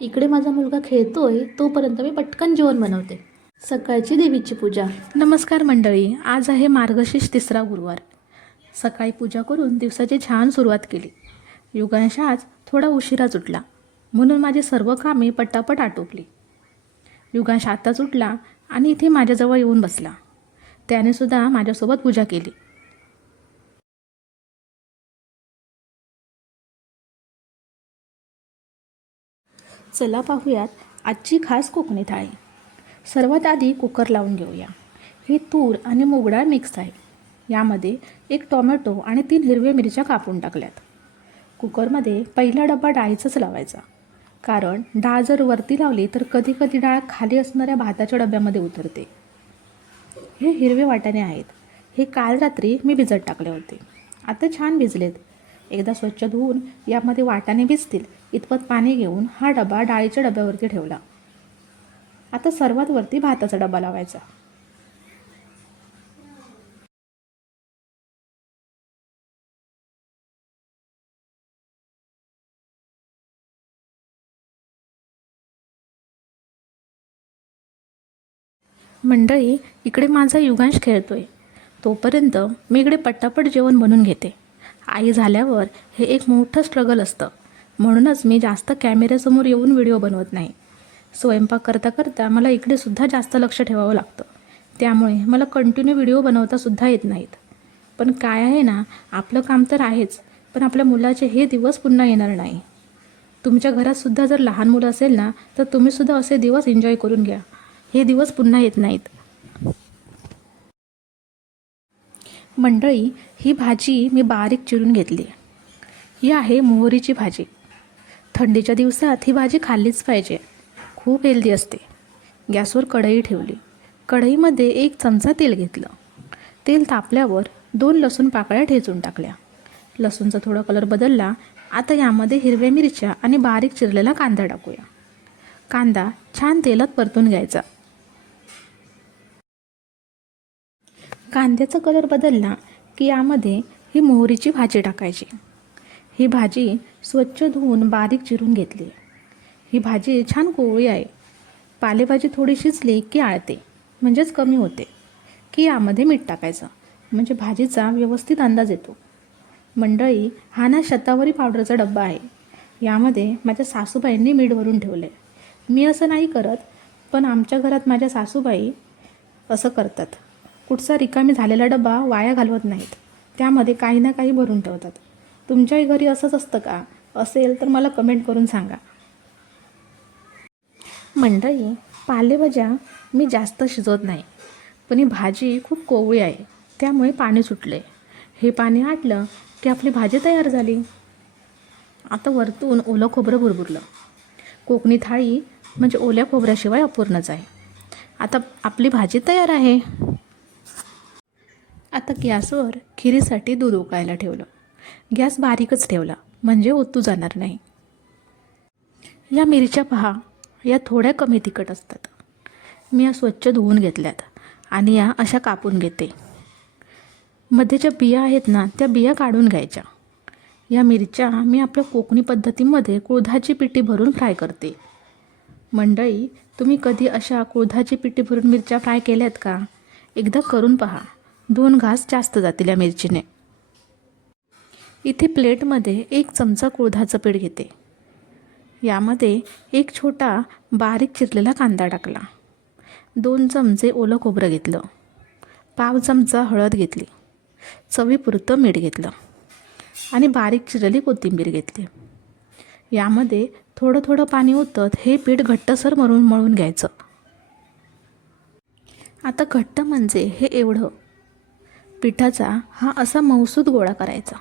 इकडे माझा मुलगा खेळतोय तोपर्यंत मी पटकन जेवण बनवते. सकाळची देवीची पूजा. नमस्कार मंडळी, आज आहे मार्गशीर्ष 3रा गुरुवार. सकाळी पूजा करून दिवसाची छान सुरुवात केली. युगांश आज थोडा उशिराच उठला, म्हणून माझी सर्व कामे पटापट आटोपली. युगांश आताच उठला आणि इथे माझ्याजवळ येऊन बसला. त्याने सुद्धा माझ्यासोबत पूजा केली. चला पाहूयात आजची खास कोकणी थाळी. सर्वात आधी कुकर लावून घेऊया. ही तूर आणि मूग डाळ मिक्स आहे. यामध्ये 1 टोमॅटो आणि 3 हिरव्या मिरच्या कापून टाकल्यात. कुकरमध्ये पहिला डबा डाळीचाच लावायचा, कारण डाळ जर वरती लावली तर कधी कधी डाळ खाली असणाऱ्या भाताच्या डब्यामध्ये उतरते. हे हिरवे वाटाणे आहेत. हे काल रात्री मी भिजत टाकले होते. आता छान भिजलेत. एकदा स्वच्छ धुवून यामध्ये वाटाणे भिजतील इतपत पाणी घेऊन हा डबा डाळीच्या डब्यावरती ठेवला. आता सर्वात वरती भाताचा डबा लावायचा. मंडळी, इकडे माझा युगांश खेळतोय तोपर्यंत मी इकडे पटापट जेवण बनवून घेते. आई झाल्यावर हे एक मोठं स्ट्रगल असतं, म्हणूनच मी जास्त कॅमेऱ्यासमोर येऊन व्हिडिओ बनवत नाही. स्वयंपाक करता करता मला इकडे सुद्धा जास्त लक्ष ठेवावं लागतं, त्यामुळे मला कंटिन्यू व्हिडिओ बनवता सुद्धा येत नाहीत. पण काय आहे ना, आपलं काम तर आहेच, पण आपल्या मुलाचे हे दिवस पुन्हा येणार नाही. तुमच्या घरात सुद्धा जर लहान मुलं असेल ना, तर तुम्ही सुद्धा असे दिवस एन्जॉय करून घ्या. हे दिवस पुन्हा येत नाहीत. मंडळी, ही भाजी मी बारीक चिरून घेतली. ही आहे मोहरीची भाजी. थंडीच्या दिवसात ही भाजी खाल्लीच पाहिजे, खूप हेल्दी असते. गॅसवर कढई ठेवली. कढईमध्ये 1 चमचा तेल घेतलं. तेल तापल्यावर 2 लसूण पाकळ्या ठेचून टाकल्या. लसूणचा थोडा कलर बदलला. आता यामध्ये हिरव्या मिरच्या आणि बारीक चिरलेला कांदा टाकूया. कांदा छान तेलात परतून घ्यायचा. कांद्याचा कलर बदलला की यामध्ये ही मोहरीची भाजी टाकायची. ही भाजी स्वच्छ धुवून बारीक चिरून घेतली. ही भाजी छान कोवळी आहे. पालेभाजी थोडी शिजली की आळते, म्हणजेच कमी होते, की यामध्ये मीठ टाकायचं, म्हणजे भाजीचा व्यवस्थित अंदाज येतो. मंडळी, हा ना शतावरी पावडरचा डब्बा आहे. यामध्ये माझ्या सासूबाईंनी मीठ भरून ठेवलं आहे. मी असं नाही करत, पण आमच्या घरात माझ्या सासूबाई असं करतात. कुठचा रिकामी झालेला डबा वाया घालवत नाहीत, त्यामध्ये काही ना काही भरून ठेवतात. तुमच्याही घरी असंच असतं का? असेल तर मला कमेंट करून सांगा. मंडळी, पालेभाज्या मी जास्त शिजवत नाही, पण ही भाजी खूप कोवळी आहे, त्यामुळे पाणी सुटले. हे पाणी आटलं की आपली भाजी तयार झाली. आता वरतून ओलं खोबरं भुरभुरलं. कोकणी थाळी म्हणजे ओल्या खोबऱ्याशिवाय अपूर्णच आहे. आता आपली भाजी तयार आहे. आता गॅसवर खिरीसाठी दूध उकळायला ठेवलं. गॅस बारीकच ठेवला, म्हणजे ओतू जाणार नाही. या मिरच्या पहा, या थोड्या कमी तिखट असतात. मी या स्वच्छ धुवून घेतल्यात आणि या अशा कापून घेते. मध्ये ज्या बिया आहेत ना, त्या बिया काढून घ्यायच्या. या मिरच्या मी आपल्या कोकणी पद्धतीमध्ये कुळथाची पिठी भरून फ्राय करते. मंडळी, तुम्ही कधी अशा कुळथाची पिठी भरून मिरच्या फ्राय केल्यात का? एकदा करून पहा. 2 घास जास्त जातील या मिरचीने. इथे प्लेटमध्ये 1 चमचा कुळथाचं पीठ घेते. यामध्ये 1 छोटा बारीक चिरलेला कांदा टाकला. 2 चमचे ओलं खोबरं घेतलं. पाव चमचा हळद घेतली. चवीपुरतं मीठ घेतलं आणि बारीक चिरलेली कोथिंबीर घेतली. यामध्ये थोडं थोडं पाणी ओतत हे पीठ घट्टसर मळून घ्यायचं. आता घट्ट म्हणजे हे एवढं. पिठाचा हा असा मऊसूत गोळा करायचा.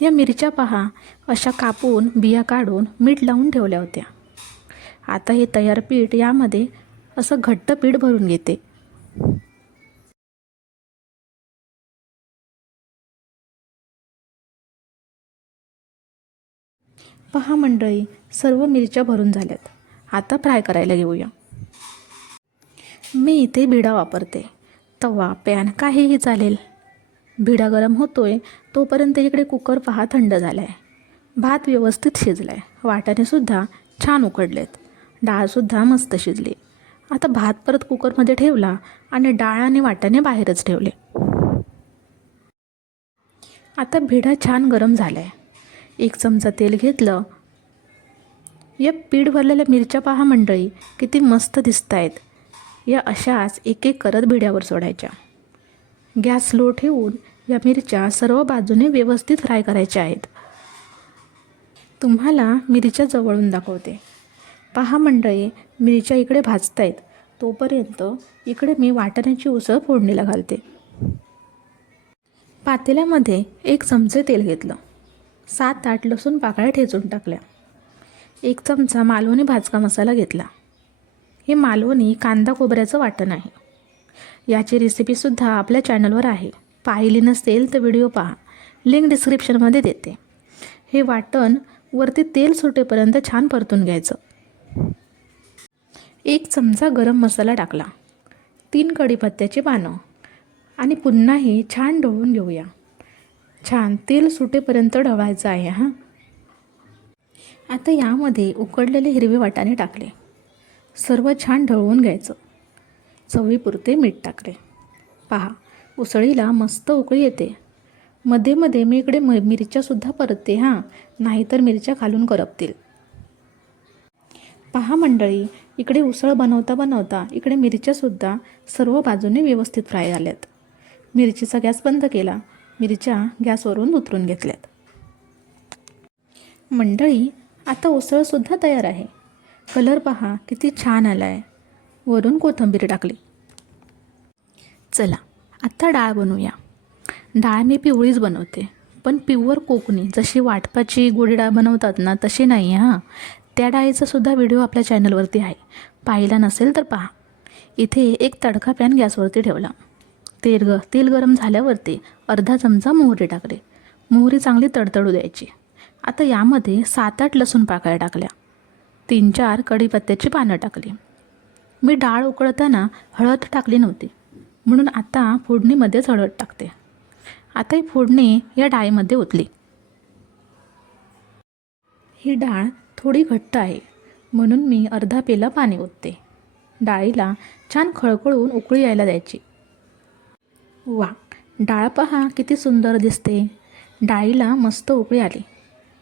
या मिरच्या पहा, अशा कापून बिया काढून मीठ लावून ठेवल्या होत्या. आता हे तयार पीठ यामध्ये असं घट्ट पीठ भरून घेते. पहा मंडळी, सर्व मिरच्या भरून झाल्यात. आता फ्राय करायला घेऊया. मी इथे बिडा वापरते. तवा, पॅन काहीही चालेल. बिडा गरम होतोय तोपर्यंत इकडे कुकर पहा थंड झाला आहे. भात व्यवस्थित शिजला आहे. वाटाणेसुद्धा छान उकडलेत. डाळसुद्धा मस्त शिजली. आता भात परत कुकरमध्ये ठेवला आणि डाळ आणि वाटाणे बाहेरच ठेवले. आता भिडा छान गरम झाला आहे. 1 चमचा तेल घेतलं. या पीठ भरलेल्या मिरच्या पहा मंडळी, किती मस्त दिसत आहेत. या अशाच एक एक करत भिड्यावर सोडायच्या. गॅस स्लो ठेवून या मिरच्या सर्व बाजूने व्यवस्थित फ्राय करायच्या आहेत. तुम्हाला मिरच्या जवळून दाखवते. पहा मंडळी, मिरच्या इकडे भाजत आहेत. तोपर्यंत इकडे मी वाटाण्याची उसळ फोडणीला घालते. पातेल्यामध्ये 1 चमचे तेल घेतलं. 7-8 लसूण पाकळ्या ठेचून टाकल्या. 1 चमचा मालवणी भाजका मसाला घेतला. हे मालवणी कांदा खोबऱ्याचं वाटण आहे. याची रेसिपीसुद्धा आपल्या चॅनलवर आहे. पाहिली नसेल तर व्हिडिओ पहा, लिंक डिस्क्रिप्शनमध्ये देते. हे वाटण वरती तेल सुटेपर्यंत छान परतून घ्यायचं. 1 चमचा गरम मसाला टाकला. 3 कढीपत्त्याची पानं आणि पुन्हा हे छान ढवळून घेऊया. छान तेल सुटेपर्यंत ढवळायचं आहे हां. आता यामध्ये उकडलेले हिरवे वाटाणे टाकले. सर्व छान ढवळून घ्यायचं. चवीपुरते मीठ टाकले. पहा, उसळीला मस्त उकळी येते. मध्ये मध्ये मी इकडे मिरच्यासुद्धा परतते हां, नाहीतर मिरच्या खालून करपतील. पहा मंडळी, इकडे उसळ बनवता बनवता इकडे मिरच्यासुद्धा सर्व बाजूने व्यवस्थित फ्राय झाल्यात. मिरचीचा गॅस बंद केला. मिरच्या गॅसवरून उतरून घेतल्यात. मंडळी, आता उसळसुद्धा तयार आहे. कलर पहा किती छान आला आहे. वरून कोथिंबीर टाकली. चला आता डाळ बनवूया. डाळ मी पिवळीच बनवते, पण प्युअर कोकणी, जशी वाटपाची गोडी डाळ बनवतात ना तशी नाही हां. त्या डाळीचा सुद्धा व्हिडिओ आपल्या चॅनलवरती आहे. पाहिला नसेल तर पहा. इथे एक तडका पॅन गॅसवरती ठेवला. तेल गरम झाल्यावरती अर्धा चमचा मोहरी टाकली. मोहरी चांगली तडतडू द्यायची. आता यामध्ये 7-8 लसूण पाकळ्या टाकल्या. 3-4 कढीपत्त्याची पानं टाकली. मी डाळ उकळताना हळद टाकली नव्हती, म्हणून आता फोडणीमध्येच हळद टाकते. आता ही फोडणी या डाळीमध्ये ओतली. ही डाळ थोडी घट्ट आहे, म्हणून मी अर्धा पेला पाणी ओतते. डाळीला छान खळखळून उकळी यायला द्यायची. वा, डाळ पहा किती सुंदर दिसते. डाळीला मस्त उकळी आली.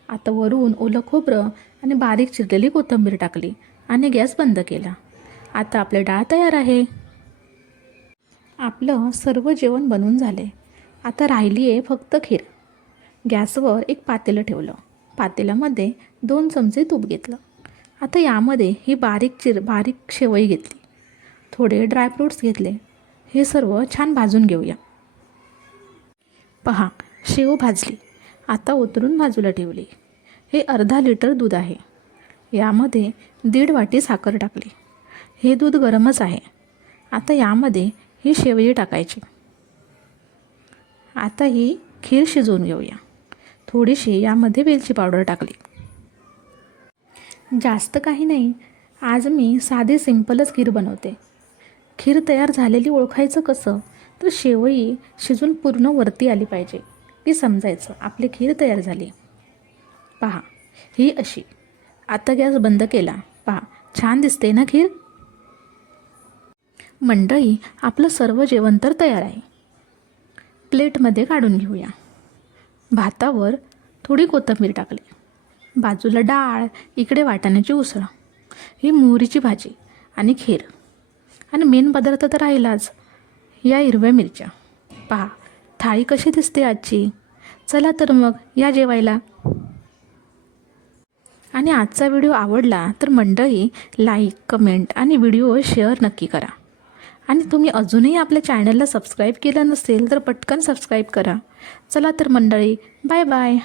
आता वरून ओलं खोबरं आणि बारीक चिरलेली कोथिंबीर टाकली आणि गॅस बंद केला. आता आपली डाळ तयार आहे. आपलं सर्व जेवण बनवून झाले. आता राहिली आहे फक्त खीर. गॅसवर एक पातेलं ठेवलं. पातेल्यामध्ये 2 चमचे तूप घेतलं. आता यामध्ये ही बारीक शेवई घेतली. थोडे ड्रायफ्रूट्स घेतले. हे सर्व छान भाजून घेऊया. पहा, शेव भाजली. आता उतरून बाजूला ठेवली. हे अर्धा लिटर दूध आहे. यामध्ये 1.5 वाटी साखर टाकली. हे दूध गरमच आहे. आता यामध्ये ही शेवई टाकायची. आता ही खीर शिजवून घेऊया. थोडीशी यामध्ये वेलची पावडर टाकली. जास्त काही नाही. आज मी साधी सिंपलच खीर बनवते. खीर तयार झालेली ओळखायचं कसं, तर शेवई शिजून पूर्ण वरती आली पाहिजे ती समजायचं आपली खीर तयार झाली. पहा, ही अशी. आता गॅस बंद केला. पहा, छान दिसते ना खीर. मंडळी, आपलं सर्व जेवण तर तयार आहे. प्लेटमध्ये काढून घेऊया. भातावर थोडी कोथिंबीर टाकली. बाजूला डाळ, इकडे वाटाण्याची उसळ, ही मोहरीची भाजी आणि खीर. आणि मेन पदार्थ तर राहिलाच, या हिरव्या मिरच्या. पहा, थाळी कशी दिसते आजची. चला तर मग या जेवायला. आणि आजचा व्हिडिओ आवडला तर मंडळी लाईक, कमेंट आणि व्हिडिओ शेअर नक्की करा. आणि तुम्ही अजूनही आपल्या चॅनलला सबस्क्राईब केलं नसेल तर पटकन सबस्क्राईब करा. चला तर मंडळी, बाय बाय.